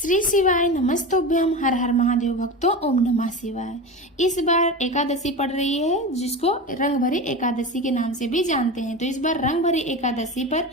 श्री शिवाय नमस्तोभ्यम। हर हर महादेव भक्तों, ओम नमः शिवाय। इस बार एकादशी पड़ रही है, जिसको रंग भरी एकादशी के नाम से भी जानते हैं। तो इस बार रंग भरी एकादशी पर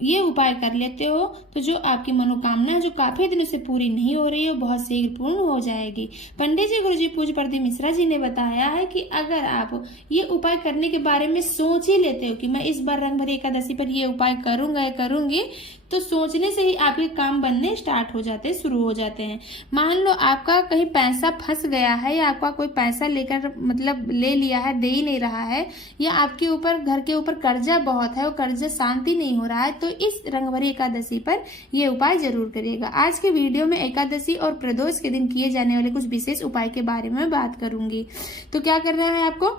ये उपाय कर लेते हो तो जो आपकी मनोकामना जो काफी दिनों से पूरी नहीं हो रही है, बहुत शीघ्र पूर्ण हो जाएगी। पंडित जी गुरुजी पूज्य प्रदीप मिश्रा जी ने बताया है कि अगर आप ये उपाय करने के बारे में सोच ही लेते हो कि मैं इस बार रंग भरी एकादशी पर ये उपाय करूंगा या करूंगी, तो सोचने से ही आपके काम बनने स्टार्ट हो जाते हैं, शुरू हो जाते हैं। मान लो आपका कहीं पैसा फंस गया है, या आपका कोई पैसा लेकर मतलब ले लिया है, दे ही नहीं रहा है, या आपके ऊपर घर के ऊपर कर्जा बहुत है, वो कर्जा शांति नहीं हो रहा है, तो इस रंग भरी एकादशी पर ये उपाय जरूर करिएगा। आज के वीडियो में एकादशी और प्रदोष के दिन किए जाने वाले कुछ विशेष उपाय के बारे में बात करूंगी। तो क्या करना है आपको,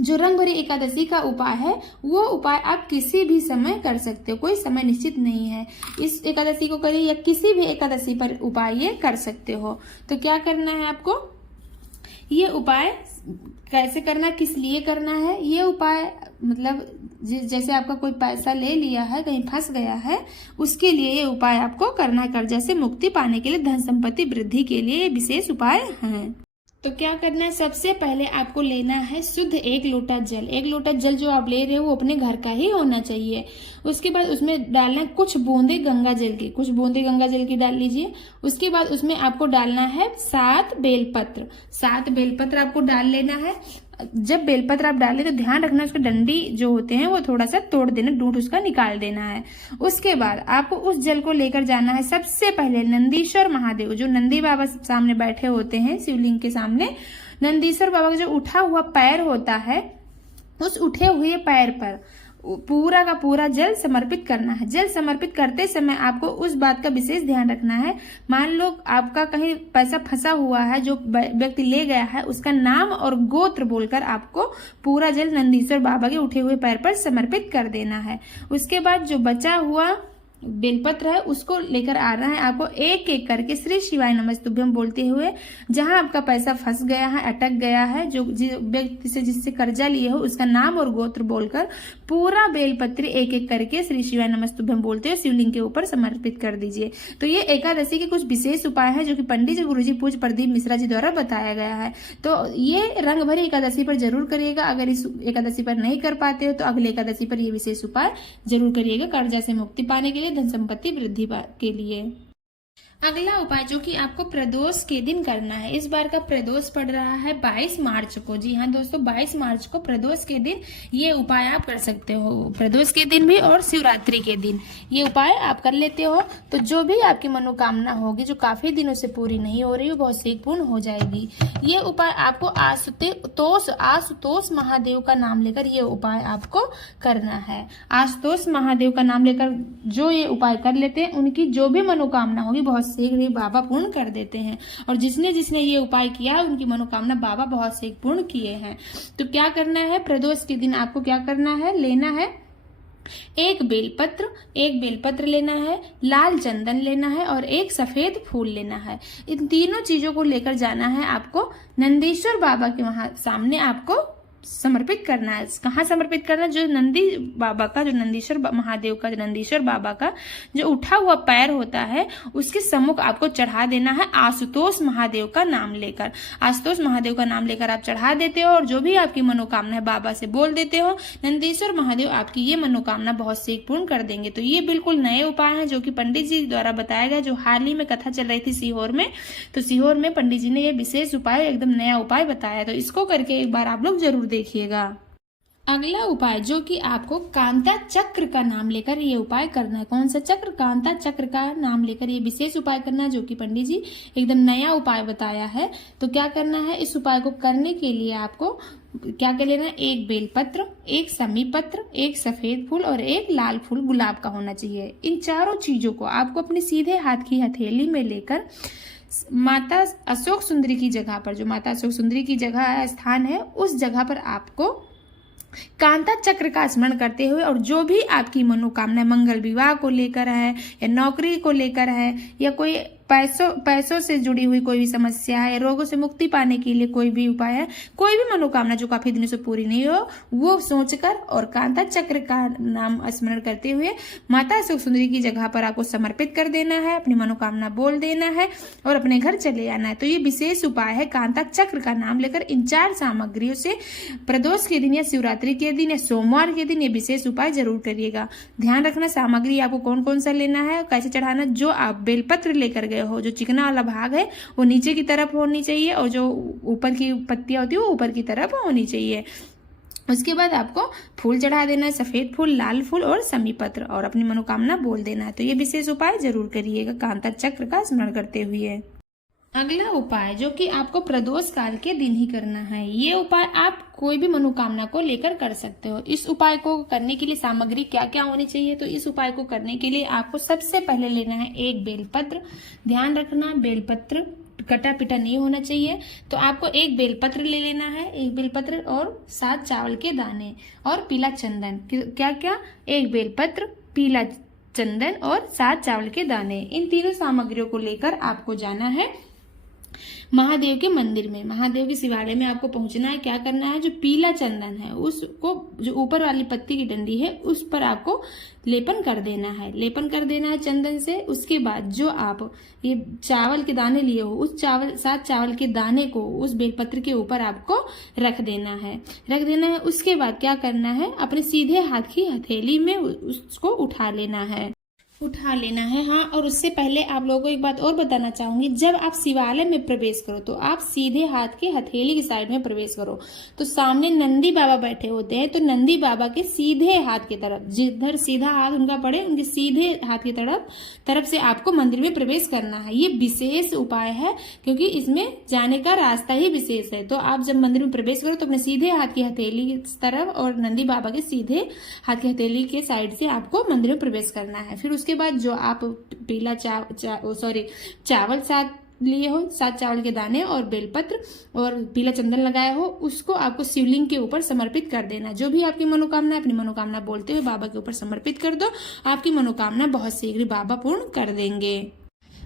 जो रंग भरी एकादशी का उपाय है वो उपाय आप किसी भी समय कर सकते हो, कोई समय निश्चित नहीं है। इस एकादशी को करिए या किसी भी एकादशी पर उपाय ये कर सकते हो। तो क्या करना है आपको, ये उपाय कैसे करना, किस लिए करना है ये उपाय, मतलब जैसे आपका कोई पैसा ले लिया है, कहीं फंस गया है, उसके लिए ये उपाय आपको करना है। कर्जा से मुक्ति पाने के लिए, धन संपत्ति वृद्धि के लिए ये विशेष उपाय हैं। तो क्या करना है, सबसे पहले आपको लेना है शुद्ध 1 लोटा जल। 1 लोटा जल जो आप ले रहे हो वो अपने घर का ही होना चाहिए। उसके बाद उसमें डालना है कुछ बूंदे गंगा जल की, कुछ बूंदे गंगा जल की डाल लीजिए। उसके बाद उसमें आपको डालना है 7 बेलपत्र। 7 बेलपत्र आपको डाल लेना है। जब बेलपत्र आप डालें तो ध्यान रखना उसके डंडी जो होते हैं वो थोड़ा सा तोड़ देना, डूंठ उसका निकाल देना है। उसके बाद आपको उस जल को लेकर जाना है सबसे पहले नंदीश्वर महादेव, जो नंदी बाबा सामने बैठे होते हैं शिवलिंग के सामने, नंदीश्वर बाबा का जो उठा हुआ पैर होता है, उस उठे हुए पैर पर पूरा का पूरा जल समर्पित करना है। जल समर्पित करते समय आपको उस बात का विशेष ध्यान रखना है, मान लो आपका कहीं पैसा फंसा हुआ है, जो व्यक्ति ले गया है उसका नाम और गोत्र बोलकर आपको पूरा जल नंदीश्वर बाबा के उठे हुए पैर पर समर्पित कर देना है। उसके बाद जो बचा हुआ बेलपत्र है उसको लेकर आना है आपको, एक एक करके श्री शिवाय नमस्तुभ्यम बोलते हुए, जहां आपका पैसा फंस गया है, अटक गया है, जो व्यक्ति से जिससे कर्जा लिए हो उसका नाम और गोत्र बोलकर पूरा बेलपत्र एक एक करके श्री शिवाय नमस्तुभ्यम बोलते हुए शिवलिंग के ऊपर समर्पित कर दीजिए। तो ये एकादशी के कुछ विशेष उपाय है जो कि पंडित जी गुरुजी पूज्य प्रदीप मिश्रा जी द्वारा बताया गया है। तो ये रंग भरी एकादशी पर जरूर करिएगा। अगर इस एकादशी पर नहीं कर पाते हो तो अगले एकादशी पर ये विशेष उपाय जरूर करिएगा, कर्जा से मुक्ति पाने के लिए, धन संपत्ति वृद्धि के लिए। अगला उपाय जो कि आपको प्रदोष के दिन करना है, इस बार का प्रदोष पड़ रहा है 22 मार्च को। जी हाँ दोस्तों, 22 मार्च को प्रदोष के दिन ये उपाय आप कर सकते हो। प्रदोष के दिन भी और शिवरात्रि के दिन ये उपाय आप कर लेते हो तो जो भी आपकी मनोकामना होगी, जो काफी दिनों से पूरी नहीं हो रही है, बहुत शीघ्र पूर्ण हो जाएगी। ये उपाय आपको आशुतोष महादेव का नाम लेकर ये उपाय आपको करना है। आशुतोष महादेव का नाम लेकर जो ये उपाय कर लेते हैं, उनकी जो भी मनोकामना होगी बहुत शीघ्र ही बाबा पूर्ण कर देते हैं। और जिसने जिसने ये उपाय किया है उनकी मनोकामना बाबा बहुत शीघ्र पूर्ण किए हैं। तो क्या करना है, प्रदोष के दिन आपको क्या करना है, लेना है एक बेलपत्र लेना है, लाल चंदन लेना है और एक सफेद फूल लेना है। इन तीनों चीजों को लेकर जाना है आपको नंदीश्वर बाबा के वहां सामने आपको समर्पित करना है। कहाँ समर्पित करना है, जो नंदी बाबा का, जो नंदीश्वर महादेव का, नंदीश्वर बाबा का जो उठा हुआ पैर होता है उसके सम्मुख आपको चढ़ा देना है। आशुतोष महादेव का नाम लेकर, आशुतोष महादेव का नाम लेकर आप चढ़ा देते हो और जो भी आपकी मनोकामना है बाबा से बोल देते हो। नंदीश्वर महादेव आपकी ये मनोकामना बहुत शीघ्र पूर्ण कर देंगे। तो ये बिल्कुल नए उपाय हैं जो कि पंडित जी द्वारा बताया गया, जो हाल ही में कथा चल रही थी सीहोर में, तो सीहोर में पंडित जी ने ये विशेष उपाय, एकदम नया उपाय बताया। तो इसको करके एक बार आप लोग जरूर देखिएगा। अगला उपाय जो कि आपको कांता चक्र का नाम लेकर ये उपाय करना है। कौन सा चक्र, कांता चक्र का नाम लेकर ये विशेष उपाय करना है, जो कि पंडित जी एकदम नया उपाय बताया है। तो क्या करना है, इस उपाय को करने के लिए आपको क्या कर लेना है, एक बेलपत्र, एक समी पत्र, एक सफेद फूल और एक लाल फूल गुलाब का होना चाहिए। इन चारों चीजों को आपको अपने सीधे हाथ की हथेली में लेकर माता अशोक सुंदरी की जगह पर, जो माता अशोक सुंदरी की जगह स्थान है, उस जगह पर आपको कांता चक्र का स्मरण करते हुए, और जो भी आपकी मनोकामना मंगल विवाह को लेकर है, या नौकरी को लेकर है, या कोई पैसों से जुड़ी हुई कोई भी समस्या है, रोगों से मुक्ति पाने के लिए कोई भी उपाय है, कोई भी मनोकामना जो काफी दिनों से पूरी नहीं हो, वो सोचकर और कांता चक्र का नाम स्मरण करते हुए माता अशोक सुंदरी की जगह पर आपको समर्पित कर देना है, अपनी मनोकामना बोल देना है और अपने घर चले आना है। तो ये विशेष उपाय है कांता चक्र का नाम लेकर इन 4 सामग्रियों से प्रदोष के दिन या शिवरात्रि के दिन या सोमवार के दिन ये विशेष उपाय जरूर करिएगा। ध्यान रखना सामग्री आपको कौन कौन सा लेना है, कैसे चढ़ाना। जो आप बेलपत्र लेकर गए हो, जो चिकना वाला भाग है वो नीचे की तरफ होनी चाहिए और जो ऊपर की पत्तियां होती है वो ऊपर की तरफ होनी चाहिए। उसके बाद आपको फूल चढ़ा देना है, सफेद फूल, लाल फूल और समी पत्र, और अपनी मनोकामना बोल देना है। तो ये विशेष उपाय जरूर करिएगा कांता चक्र का स्मरण करते हुए। अगला उपाय जो कि आपको प्रदोष काल के दिन ही करना है, ये उपाय आप कोई भी मनोकामना को लेकर कर सकते हो। इस उपाय को करने के लिए सामग्री क्या क्या होनी चाहिए, तो इस उपाय को करने के लिए आपको सबसे पहले लेना है एक बेलपत्र। ध्यान रखना बेलपत्र कटा पिटा नहीं होना चाहिए। तो आपको एक बेलपत्र ले लेना है, एक बेलपत्र और 7 चावल के दाने और पीला चंदन। क्या क्या, एक बेलपत्र, पीला चंदन और 7 चावल के दाने। इन तीनों सामग्रियों को लेकर आपको जाना है महादेव के मंदिर में, महादेव के शिवालय में आपको पहुंचना है। क्या करना है, जो पीला चंदन है उसको, जो ऊपर वाली पत्ती की डंडी है उस पर आपको लेपन कर देना है, लेपन कर देना है चंदन से। उसके बाद जो आप ये चावल के दाने लिए हो, उस 7 चावल के दाने को उस बेलपत्र के ऊपर आपको रख देना है, रख देना है। उसके बाद क्या करना है, अपने सीधे हाथ की हथेली में उसको उठा लेना है, उठा लेना है। हाँ, और उससे पहले आप लोगों को एक बात और बताना चाहूंगी, जब आप शिवालय में प्रवेश करो तो आप सीधे हाथ के हथेली की साइड में प्रवेश करो। तो सामने नंदी बाबा बैठे होते हैं, तो नंदी बाबा के सीधे हाथ की तरफ, जिधर सीधा हाथ उनका पड़े उनके सीधे हाथ की तरफ से आपको मंदिर में प्रवेश करना है। ये विशेष उपाय है क्योंकि इसमें जाने का रास्ता ही विशेष है। तो आप जब मंदिर में प्रवेश करो तो अपने सीधे हाथ की हथेली की तरफ और नंदी बाबा के सीधे हाथ की हथेली के साइड से आपको मंदिर में प्रवेश करना है। फिर उसके बाद जो आप पीला चावल 7 लिए हो, 7 चावल के दाने और बेलपत्र और पीला चंदन लगाए हो, उसको आपको शिवलिंग के ऊपर समर्पित कर देना। जो भी आपकी मनोकामना है, अपनी मनोकामना बोलते हुए बाबा के ऊपर समर्पित कर दो। आपकी मनोकामना बहुत शीघ्र बाबा पूर्ण कर देंगे।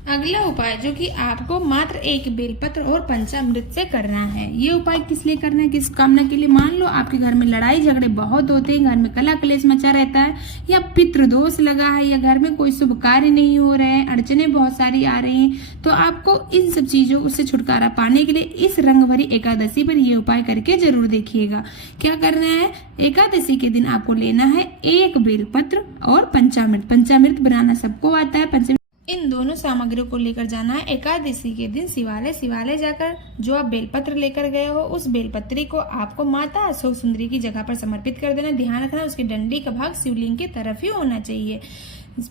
अगला उपाय जो कि आपको मात्र एक बेलपत्र और पंचामृत से करना है। ये उपाय किस लिए करना है, किस कामना के लिए। मान लो आपके घर में लड़ाई झगड़े बहुत होते हैं, घर में कला कलेश मचा रहता है, या पितृदोष लगा है, या घर में कोई शुभ कार्य नहीं हो रहे हैं, अड़चने बहुत सारी आ रही हैं, तो आपको इन सब चीजों से छुटकारा पाने के लिए इस रंग भरी एकादशी पर ये उपाय करके जरूर देखिएगा। क्या करना है, एकादशी के दिन आपको लेना है एक बेलपत्र और पंचामृत। पंचामृत बनाना सबको आता है, पंचामृत इन दोनों सामग्रियों को लेकर जाना है एकादशी के दिन शिवालय जाकर जो आप बेलपत्र लेकर गए हो उस बेलपत्री को आपको माता अशोक सुंदरी की जगह पर समर्पित कर देना। ध्यान रखना उसकी डंडी का भाग शिवलिंग की तरफ ही होना चाहिए।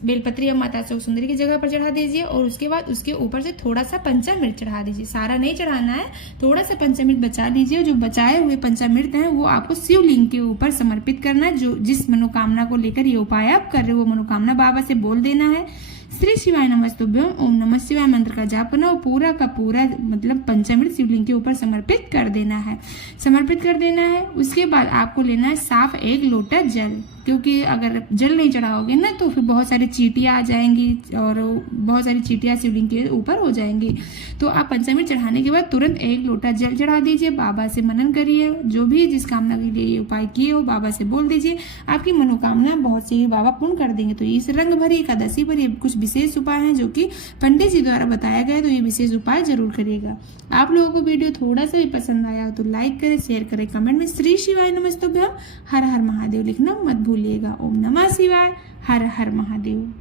बेलपत्री आप माता अशोक सुंदरी की जगह पर चढ़ा दीजिए और उसके बाद उसके ऊपर से थोड़ा सा पंचामृत चढ़ा दीजिए। सारा नहीं चढ़ाना है, थोड़ा सा पंचामृत बचा लीजिए। जो बचाए हुए पंचामृत है वो आपको शिवलिंग के ऊपर समर्पित करना है। जो जिस मनोकामना को लेकर ये उपाय आप कर रहे हो वो मनोकामना बाबा से बोल देना है। श्री शिवाय नमस्तुभ्यम ओम नमः शिवाय मंत्र का जाप करना और पूरा का पूरा मतलब पंचामृत शिवलिंग के ऊपर समर्पित कर देना है, समर्पित कर देना है। उसके बाद आपको लेना है साफ 1 लोटा जल, क्योंकि अगर जल नहीं चढ़ाओगे ना तो फिर बहुत सारी चींटियां आ जाएंगी और बहुत सारी चींटियां शिवलिंग के ऊपर हो जाएंगी। तो आप पंचामृत चढ़ाने के बाद तुरंत 1 लोटा जल चढ़ा दीजिए, बाबा से मनन करिए। जो भी जिस कामना के लिए ये उपाय किए हो बाबा से बोल दीजिए, आपकी मनोकामना बहुत सी बाबा पूर्ण कर देंगे। तो इस रंग भरी एकादशी पर ये कुछ विशेष उपाय हैं जो कि पंडित जी द्वारा बताया गया है, तो ये विशेष उपाय जरूर करिएगा। आप लोगों को वीडियो थोड़ा सा भी पसंद आया हो तो लाइक करें, शेयर करें, कमेंट में श्री शिवाय नमस्तुभ्यम हर हर महादेव लिखना मत भूलिएगा। ओम नमः शिवाय, हर हर महादेव।